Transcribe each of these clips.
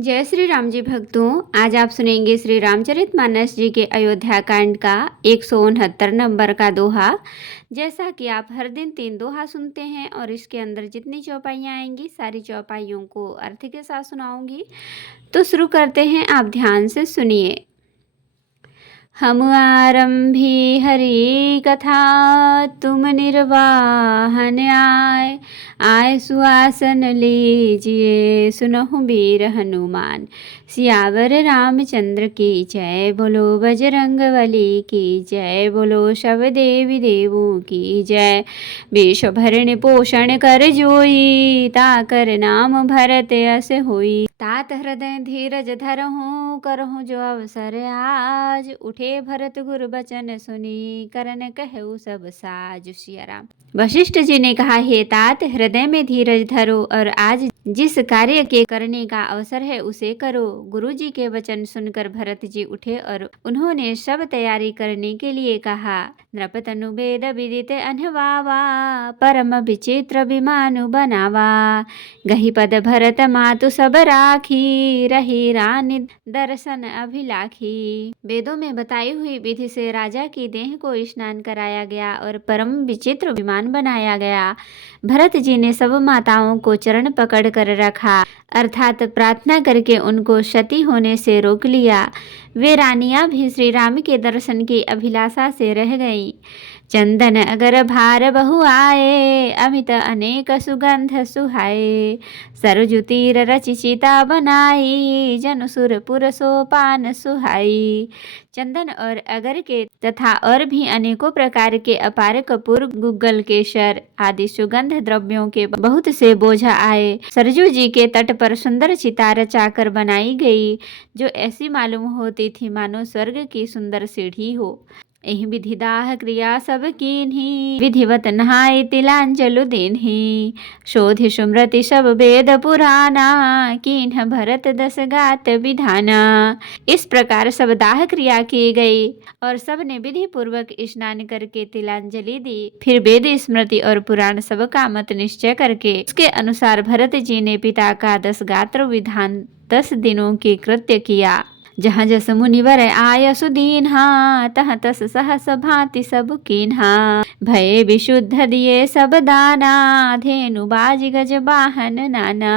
जय श्री राम जी भक्तों, आज आप सुनेंगे श्री रामचरितमानस जी के अयोध्या कांड का 169 नंबर का दोहा। जैसा कि आप हर दिन 3 दोहा सुनते हैं और इसके अंदर जितनी चौपाइयाँ आएंगी सारी चौपाइयों को अर्थ के साथ सुनाऊंगी। तो शुरू करते हैं, आप ध्यान से सुनिए। हम आरंभी हरि कथा, तुम निर्वाहन आए सुआसन लीजिए, सुनहु वीर हनुमान। सियावर रामचंद्र की जय, बोलो बजरंगबली की जय, बोलो सब देवी देवों की जय। विश्व भरण पोषण कर जोई, ताकर नाम भरत यस होई। तात हृदय धीरज धरहूँ, करहूँ जो अवसर आज। उठे भरत गुर बचन सुनी, करन कहु सब साज। सिया राम। वशिष्ठ जी ने कहा, हे तात, हृदय में धीरज धरो और आज जिस कार्य के करने का अवसर है उसे करो। गुरु जी के वचन सुनकर भरत जी उठे और उन्होंने सब तैयारी करने के लिए कहा। नृपतनु वेद विदित अनवावा, परम विचित्र विमानु बनावा। गही पद भरत मातु सब राखी, रही रानी दर्शन अभिलाखी। वेदों में बताई हुई विधि से राजा की देह को स्नान कराया गया और परम विचित्र विमान बनाया गया। भरत जी ने सब माताओं को चरण पकड़ कर रखा, अर्थात प्रार्थना करके उनको क्षति होने से रोक लिया। वे रानियां भी श्री राम के दर्शन की अभिलाषा से रह गईं। चंदन अगर भार बहु आए, अमित अनेक सुगंध सुहाए। सरजु तीर रचि चिता बनाई, जन सुरपुर सोपान सुहाई। चंदन और अगर के तथा और भी अनेकों प्रकार के अपार कपूर, गुग्गल, केसर आदि सुगंध द्रव्यों के बहुत से बोझा आए। सरजू जी के तट पर सुंदर चिता रचाकर बनाई गई, जो ऐसी मालूम होती थी मानो स्वर्ग की सुंदर सीढ़ी हो। एहि विधि दाह क्रिया सब कीन्ही, विधिवत नहाय तिलांजलु दीन्ही। शोधि सुमृति सब वेद पुराना, कीन्ह भरत दस गात विधाना। इस प्रकार सब दाह क्रिया की गई और सब ने विधि पूर्वक स्नान करके तिलांजलि दी। फिर वेद स्मृति और पुराण सब का मत निश्चय करके उसके अनुसार भरत जी ने पिता का 10 गात्र विधान 10 दिनों के कृत्य किया। जहाँ जस मुनिवर आय सुदीन्हा, तहाँ तस सहस भांति सब कीन्हा। भय विशुद्ध दिए सब दाना, धेनु बाज गज वाहन नाना।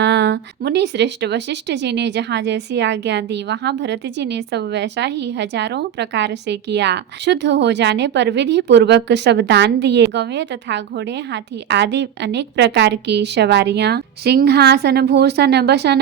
मुनि श्रेष्ठ वशिष्ठ जी ने जहाँ जैसी आज्ञा दी, वहाँ भरत जी ने सब वैसा ही हजारों प्रकार से किया। शुद्ध हो जाने पर विधि पूर्वक सब दान दिए। गौवें तथा घोड़े, हाथी आदि अनेक प्रकार की सवारियां, सिंहासन भूषण बसन,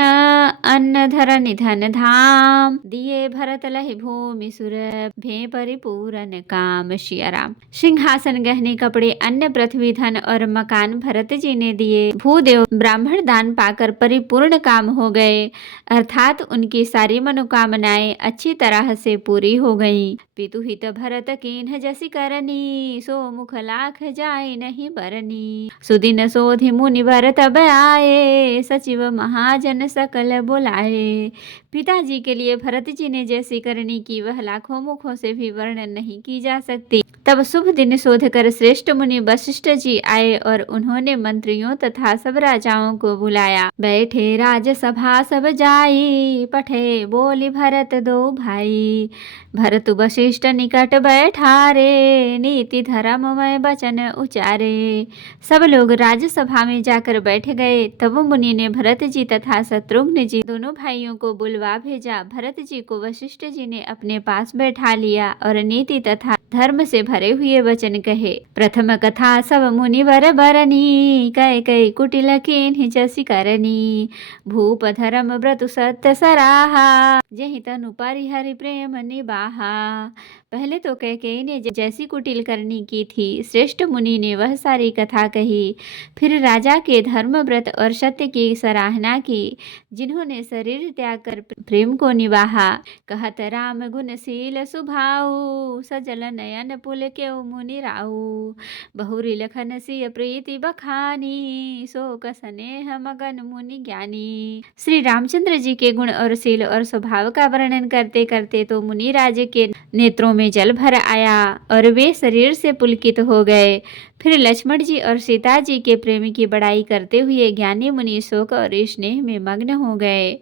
अन्न धरण धन धाम दिए। भरत लहि भूमि सुर, भे परिपूरन काम। सिया राम। सिंहासन, गहने, कपड़े, अन्न, पृथ्वी, धन और मकान भरत जी ने दिए। भूदेव ब्राह्मण दान पाकर परिपूर्ण काम हो गए, अर्थात उनकी सारी मनोकामनाएं अच्छी तरह से पूरी हो गईं। पितु हित भरत कीन्ह जसि करनी, सो मुख लाख जाय नहीं बरनी। सुदिन सोधि मुनि वर तब आए, सचिव महाजन सकल बुलाए। पिताजी के लिए भरत जी ने जैसी करनी की वह लाखों मुखों से भी वर्णन नहीं की जा सकती। तब शुभ दिन शोध कर श्रेष्ठ मुनि वशिष्ठ जी आए और उन्होंने मंत्रियों तथा सब राजाओं को बुलाया। बैठे राजसभा सब जाई, पठे बोली भरत दो भाई। भरत वशिष्ठ निकट बैठारे, नीति धर्ममय वचन उचारे। सब लोग राजसभा में जाकर बैठ गए। तब मुनि ने भरत जी तथा शत्रुघ्न जी दोनों भाइयों को बुलवा भेजा। भरत जी को वशिष्ठ जी ने अपने पास बैठा लिया और नीति तथा धर्म से भरे हुए वचन कहे। प्रथम कथा सब मुनिवर बरनी, कै कै कुटिल कीन्हि जसि करनी। भूप धर्म व्रत सत्य सराहा, जेहि तनु परिहरि प्रेम निबाहा। पहले तो कैकेयी ने जैसी कुटिल करनी की थी, श्रेष्ठ मुनि ने वह सारी कथा कही। फिर राजा के धर्म व्रत और सत्य की सराहना की, जिन्होंने शरीर त्याग कर प्रेम को निभाहा। कहत राम गुणशील सुभाऊ, सजल नयन पुल क्यों मुनि राऊ। बहुरी लखन सिय प्रीति बखानी, शोक स्नेह मगन मुनि ज्ञानी। श्री रामचंद्र जी के गुण और शील और स्वभाव का वर्णन करते करते तो मुनि राज के नेत्रों में जल भर आया और वे शरीर से पुलकित हो गए। फिर लक्ष्मण जी और सीता जी के प्रेम की बड़ाई करते हुए ज्ञानी मुनि शोक और स्नेह में मग्न हो गए।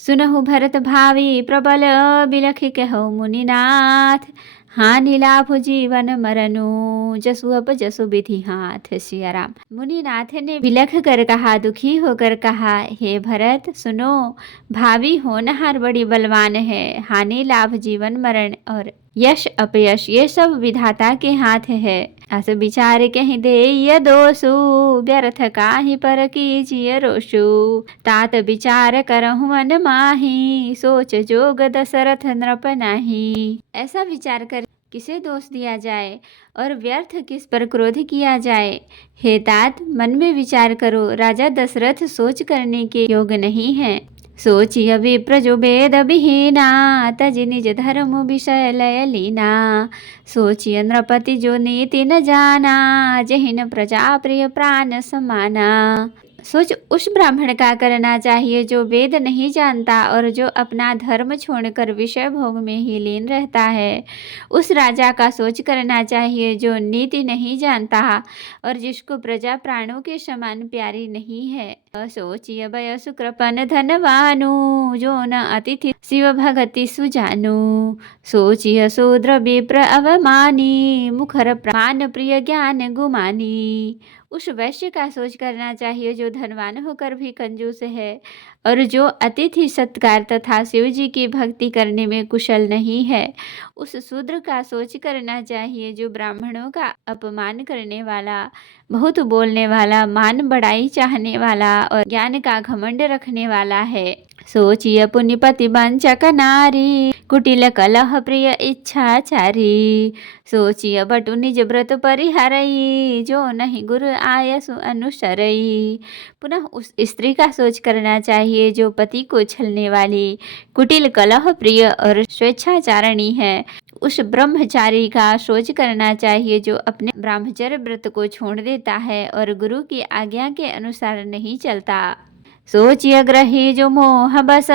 सुनहु भरत भावी प्रबल बिलखि कहु मुनिनाथ, हानि लाभ जीवन मरनु जसु अब जसु विधि हाथ। सिया राम। मुनिनाथ ने बिलख कर कहा, दुखी होकर कहा, हे भरत सुनो, भावी होनहार बड़ी बलवान है, हानि लाभ जीवन मरण और यश अपयश ये सब विधाता के हाथ है। अस विचार कहि दे ये दोषु, व्यर्थ काहि पर कीजिए रोषु, तात विचार करहु मन माही, सोच जोग दशरथ नृप नाही। ऐसा विचार कर किसे दोष दिया जाए और व्यर्थ किस पर क्रोध किया जाए। हे तात, मन में विचार करो, राजा दशरथ सोच करने के योग्य नहीं है। सोचिय विप्र जो वेद विहीना, तजि निज धर्म विषय लय लीना, सोचिय नृपति जो नीति न जाना, जहिन प्रजा प्रिय प्राण समाना। सोच उस ब्राह्मण का करना चाहिए जो वेद नहीं जानता और जो अपना धर्म छोड़कर विषय भोग में ही लीन रहता है। उस राजा का सोच करना चाहिए जो नीति नहीं जानता और जिसको प्रजा प्राणों के समान प्यारी नहीं है। सोचिय वयसु कृपन धनवानु, जो न अतिथि शिव भगति सुजानु, सोचिय शूद्र विप्र अवमानी, मुखर प्राण प्रिय ज्ञान गुमानी। उस वैश्य का सोच करना चाहिए जो धनवान होकर भी कंजूस है और जो अतिथि सत्कार तथा शिव जी की भक्ति करने में कुशल नहीं है। उस शूद्र का सोच करना चाहिए जो ब्राह्मणों का अपमान करने वाला, बहुत बोलने वाला, मान बढ़ाई चाहने वाला और ज्ञान का घमंड रखने वाला है। सोचिय पुण्यपति वंचक नारी, कुटिल कलह प्रिय इच्छाचारी, सोचिय बटु निज व्रत परिहरई, जो नहीं गुरु आयसु अनुसरई। पुनः उस स्त्री का सोच करना चाहिए जो पति को छलने वाली, कुटिल कलह प्रिय और स्वेच्छाचारिणी है। उस ब्रह्मचारी का सोच करना चाहिए जो अपने ब्रह्मचर्य व्रत को छोड़ देता है और गुरु की आज्ञा के अनुसार नहीं चलता। सोचिय ग्रही जो मोह बस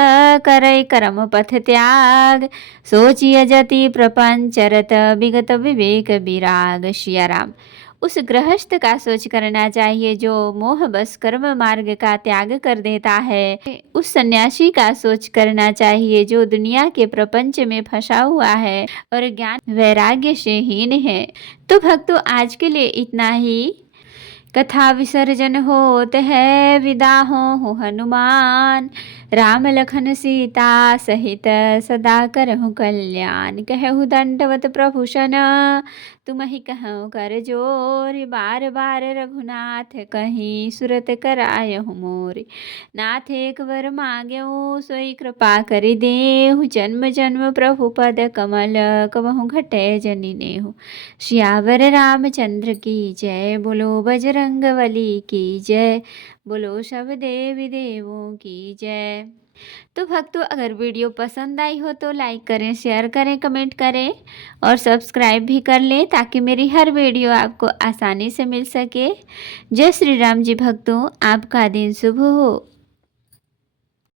करई कर्म पथ त्याग, सोचिय जति प्रपंच रत विगत विवेक विराग। सिया राम। उस गृहस्थ का सोच करना चाहिए जो मोह बस कर्म मार्ग का त्याग कर देता है। उस सन्यासी का सोच करना चाहिए जो दुनिया के प्रपंच में फंसा हुआ है और ज्ञान वैराग्य से हीन है। तो भक्तों, आज के लिए इतना ही। कथा विसर्जन होत है, विदा हो हनुमान, राम लखन सीता सहित सदा करहु कल्याण। कहु दंडवत प्रभूषण, तुम ही कहु कर जोर, बार बार रघुनाथ कहीं सुरत करायहु मोर। नाथ एक वर मांग्यहु, सोई कृपा करि देहु, जन्म जन्म प्रभु पद कमल, कबहु घटै जनि नेहु। सियावर रामचंद्र की जय, बोलो बजरंगबली की जय, बोलो सब देवी देवों की जय। तो भक्तों, अगर वीडियो पसंद आई हो तो लाइक करें, शेयर करें, कमेंट करें और सब्सक्राइब भी कर लें ताकि मेरी हर वीडियो आपको आसानी से मिल सके। जय श्री राम जी भक्तों, आपका दिन शुभ हो।